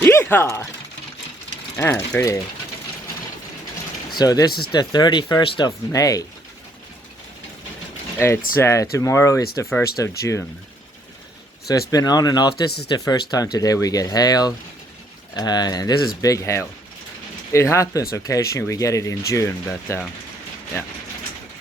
Yeehaw! Ah, pretty. So this is the 31st of May. It's tomorrow is the 1st of June. So it's been on and off. This is the first time today we get hail. And this is big hail. It happens occasionally we get it in June, but yeah.